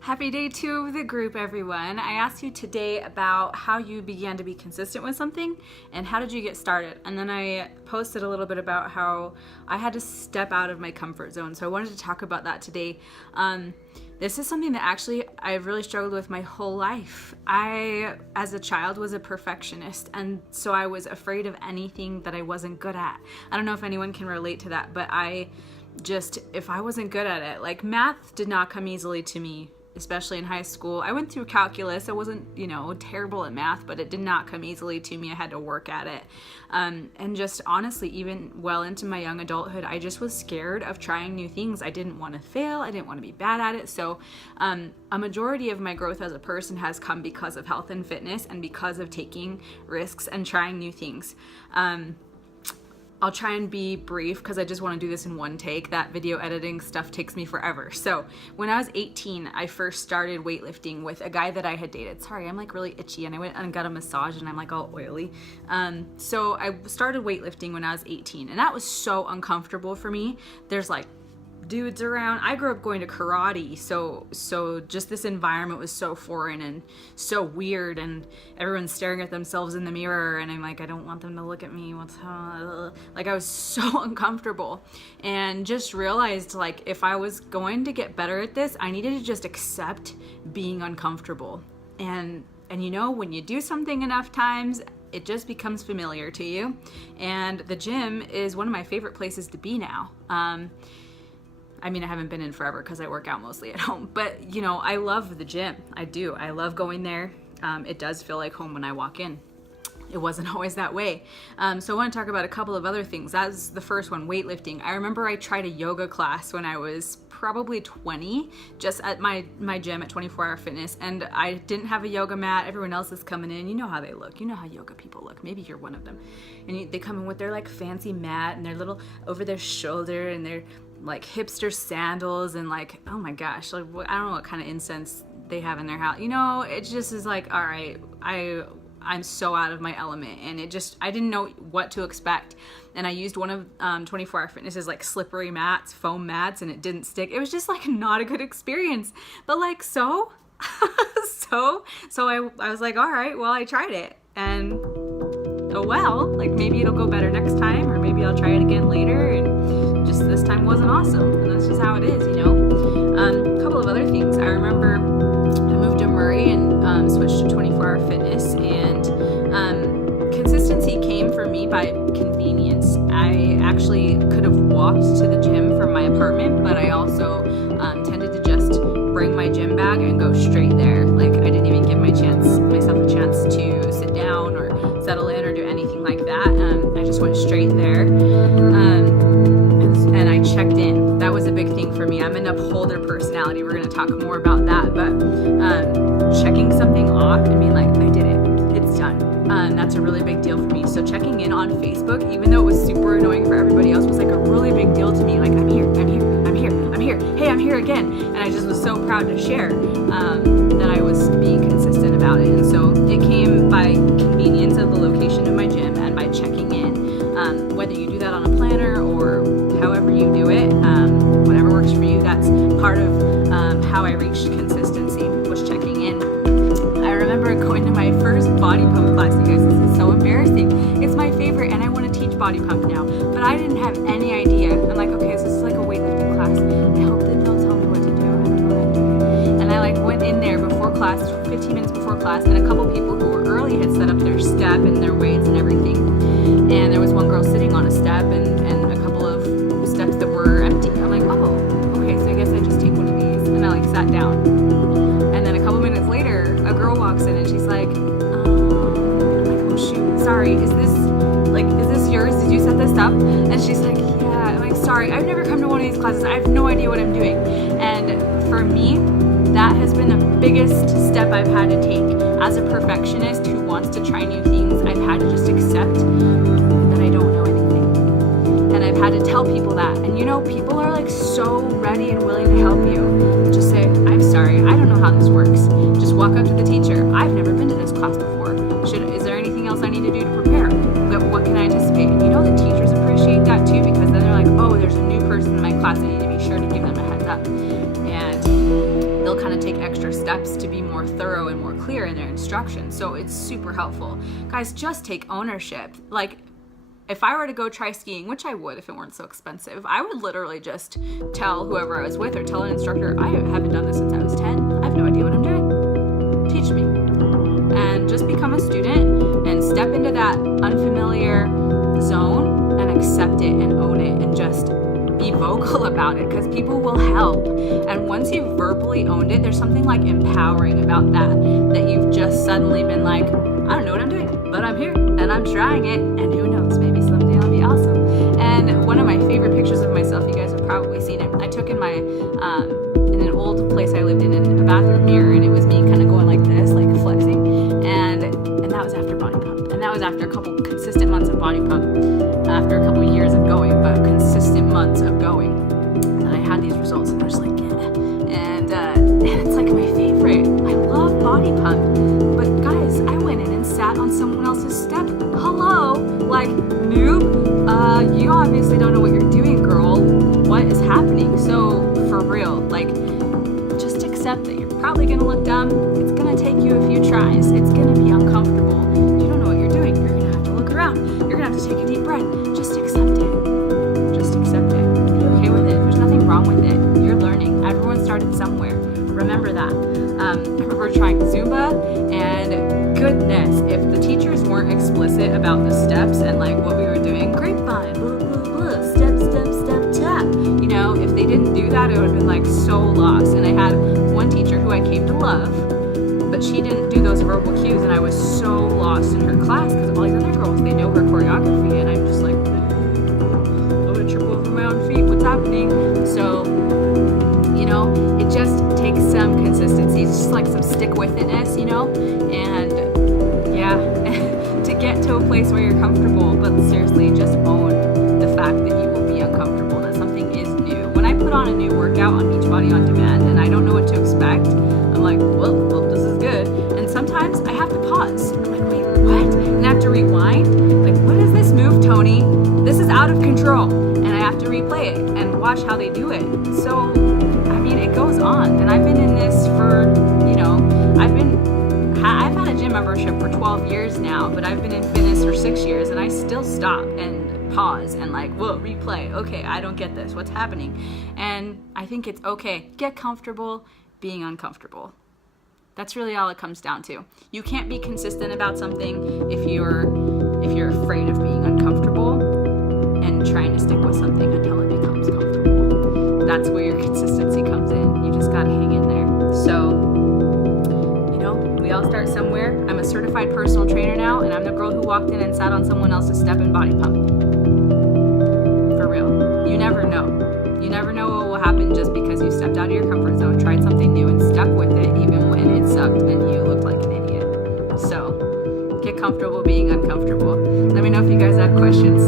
Happy day 2 of the group, everyone. I asked you today about how you began to be consistent with something and how did you get started. And then I posted a little bit about how I had to step out of my comfort zone. So I wanted to talk about that today. This is something that actually I've really struggled with my whole life. I, as a child, was a perfectionist, and so I was afraid of anything that I wasn't good at. I don't know if anyone can relate to that, but if I wasn't good at it, like math did not come easily to me, especially in high school. I went through calculus. I wasn't, terrible at math, but it did not come easily to me. I had to work at it. And just honestly, even well into my young adulthood, I just was scared of trying new things. I didn't want to fail. I didn't want to be bad at it. So a majority of my growth as a person has come because of health and fitness and because of taking risks and trying new things. I'll try and be brief because I just want to do this in one take. That video editing stuff takes me forever. So when I was 18, I first started weightlifting with a guy that I had dated. Sorry, I'm like really itchy and I went and got a massage and I'm like all oily. So I started weightlifting when I was 18 and that was so uncomfortable for me. There's like dudes around. I grew up going to karate, so just this environment was so foreign and so weird, and everyone's staring at themselves in the mirror, and I'm like, I don't want them to look at me. Like I was so uncomfortable, and just realized like if I was going to get better at this, I needed to just accept being uncomfortable. And when you do something enough times, it just becomes familiar to you. And the gym is one of my favorite places to be now. I haven't been in forever because I work out mostly at home, but I love the gym. I do. I love going there. It does feel like home when I walk in. It wasn't always that way. So I want to talk about a couple of other things. That's the first one, weightlifting. I remember I tried a yoga class when I was probably 20, just at my gym at 24 Hour Fitness, and I didn't have a yoga mat. Everyone else is coming in. You know how they look. You know how yoga people look. Maybe you're one of them. And they come in with their like fancy mat and their little over their shoulder and their like hipster sandals and like, oh my gosh, like I don't know what kind of incense they have in their house. It just is like, all right, I'm so out of my element, and I didn't know what to expect. And I used one of 24 Hour Fitness's like slippery mats, foam mats, and it didn't stick. It was just like not a good experience. But like so I was like, all right, well, I tried it, and oh well, like maybe it'll go better next time, or maybe I'll try it again later, and just this time wasn't awesome, and that's just how it is, A couple of other things. I remember I moved to Murray and switched to 24 Hour Fitness, and consistency came for me by convenience. I actually could have walked to the gym from my apartment, but I also tended to just bring my gym bag and go straight there. Like I didn't even give myself a chance to sit down or settle in or do anything like that. I just went straight there, and I checked in. That was a big thing for me. I'm an upholder personality. We're going to talk more about that, but checking something off and being like, I did it, it's done. That's a really big deal for me. So checking in on Facebook, even though it was super annoying for everybody else, was like a really big deal to me. Like, I'm here. Hey, I'm here again. And I just was so proud to share that I was being consistent about it. And so it came by convenience of the location of my gym and by checking in. Whether you do that on a planner or however you do it, whatever works for you, that's part of how I reached consistency, was checking in. I remember going to my first body pump class. You guys, this is so embarrassing. It's my favorite, and I want to teach body pump now, but I didn't have any idea. I'm like, okay, so this is like a weightlifting class. I hope that they'll tell me what to do. I don't know what I'm doing. And I like went in there before class, 15 minutes before class, and a couple people who were early had set up their step and their weights and everything. And there was one girl sitting on a step and a couple of steps that were empty. I'm like, oh, okay, so I guess I just take one of these. And I like sat down. And then a couple minutes later, a girl walks in and she's like, I'm like, oh shoot, sorry, is this yours? Did you set this up? And she's like, yeah. I'm like, sorry, I've never come to one of these classes. I have no idea what I'm doing. And for me, that has been the biggest step I've had to take. As a perfectionist who wants to try new things, I've had to just accept that I don't know anything. And I've had to tell people that. And people are like so ready and willing to help you. Just say, I'm sorry, I don't know how this works. Just walk up to the teacher. I've never been to this class before. Is there anything else I need to do to prepare? What can I anticipate? And the teachers appreciate that too, because then they're like, oh, there's a new person in my class. I need to be sure to give them a heads up. And they'll kind of take extra steps to be more thorough and more clear in their instructions. So it's super helpful. Guys, just take ownership. Like, if I were to go try skiing, which I would if it weren't so expensive, I would literally just tell whoever I was with or tell an instructor, I haven't done this since I was 10. I have no idea what I'm doing. Teach me. And just become a student and step into that unfamiliar zone and accept it and own it and just be vocal about it, because people will help. And once you've verbally owned it, there's something like empowering about that you've just suddenly been like, I don't know what I'm doing, but I'm here and I'm trying it, and who knows, maybe someday I'll be awesome. And one of my favorite pictures of myself, you guys have probably seen it, I took in my in an old place I lived in a bathroom mirror, and it was me kind of going like this, like flexing, and that was after body pump, and that was after a couple consistent months of body pump, after a couple years of going, but consistent months of going, and I had these results, and I was like, yeah. And it's like my favorite. I love body pump, but guys, I went in and sat on someone else's step. Hello, like, noob, you obviously don't know what you're doing, girl. What is happening? So for real, like, just accept that you're probably gonna look dumb. It's gonna take you a few tries. It's gonna be uncomfortable. You don't know what you're doing. You're gonna have to look around. You're gonna have to take a deep breath. Just accept it. Just accept it. Be okay with it. There's nothing wrong with it. You're learning. Everyone started somewhere. Remember that. I remember trying Zumba, and goodness, if the teachers weren't explicit about the steps and like what we were doing, grapevine, blah, blah, blah, step, step, step, tap. You know, if they didn't do that, it would have been like so lost. And I had one teacher who I came to love, but she didn't do those verbal cues, and I was so lost in her class because of all these other girls. They know her choreography, and I'm just like, I'm gonna trip over my own feet. What's happening? So, you know, it just takes some consistency. It's just like some stick with itness, you know, and yeah, to get to a place where you're comfortable. But seriously, just own the fact that you will be uncomfortable, that something is new. When I put on a new workout on Beachbody On Demand and I don't know what to expect, I'm like, well, this is good. And sometimes I have to pause. I'm like, wait, what? And I have to rewind. Like, what is this move, Tony? This is out of control. And I have to replay it and watch how they do it. So, I mean, it goes on. And I've been in this for, you know, I've had a gym membership for 12 years now, but I've been in fitness for 6 years, and I still stop and pause and like, whoa, replay. Okay, I don't get this. What's happening? And I think it's okay. Get comfortable being uncomfortable. That's really all it comes down to. You can't be consistent about something if you're afraid of being uncomfortable and trying to stick with something until it becomes comfortable. That's where your consistency comes in. You just gotta hang in there. So, you know, we all start somewhere. I'm a certified personal trainer now, and I'm the girl who walked in and sat on someone else's step and body pump. For real. You never know. You never know what will happen just because you stepped out of your comfort zone, tried something new, and stuck with it even when it sucked and you looked like an idiot. So, get comfortable being uncomfortable. Let me know if you guys have questions.